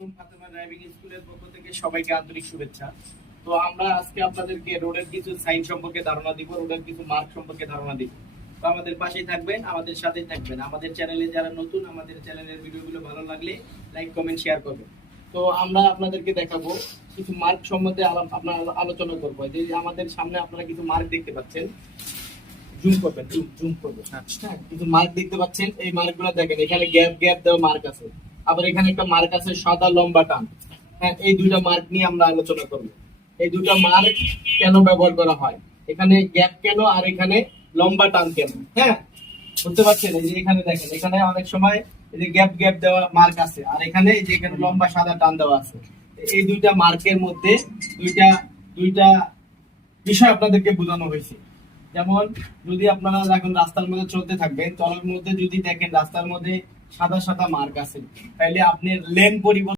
Fatema driving স্কুলের পক্ষ থেকে সবাইকে আন্তরিক শুভেচ্ছা। তো আমরা আজকে আপনাদেরকে রোডের কিছু সাইন সম্পর্কে ধারণা দিব, রোডের কিছু মার্ক সম্পর্কে ধারণা দিব। তো আমাদের পাশেই থাকবেন, আমাদের সাথেই থাকবেন। আমাদের চ্যানেলে যারা নতুন, আমাদের চ্যানেলের ভিডিওগুলো ভালো লাগলে লাইক, কমেন্ট, শেয়ার করবেন। তো আমরা আপনাদেরকে দেখাবো কিছু মার্ক সম্বন্ধে আপনার আলোচনা করবো। যে আমাদের সামনে আপনারা কিছু মার্ক দেখতে পাচ্ছেন, জুম করবেন, জুম করবেন। হ্যাঁ, কিছু মার্ক দেখতে পাচ্ছেন। এই মার্কগুলো দেখেন, এখানে গ্যাপ গ্যাপ দেওয়া মার্ক আছে, আবার এখানে একটা মার্ক আছে সাদা লম্বা টান। হ্যাঁ, এই দুইটা মার্ক নিয়ে আমরা আলোচনা করব। এই দুইটা মার্ক কেন ব্যবহার করা হয়, এখানে গ্যাপ কেন আর এখানে লম্বা টান কেন। হ্যাঁ, বুঝতে পারছেন? এই যে এখানে দেখেন, এখানে অনেক সময় এই যে গ্যাপ গ্যাপ দেওয়া মার্ক আছে, আর এখানে এই যে এখানে লম্বা সাদা টান দেওয়া আছে। এই দুইটা মার্কের মধ্যে দুইটা দুইটা বিষয় আপনাদেরকে বোঝানো হয়েছে। যেমন যদি আপনারা এখন রাস্তার মধ্যে চলতে থাকবেন, চলার মধ্যে যদি দেখেন রাস্তার মধ্যে সাদা সাদা মার্ক আছে, তাহলে আপনি লেন পরিবর্তন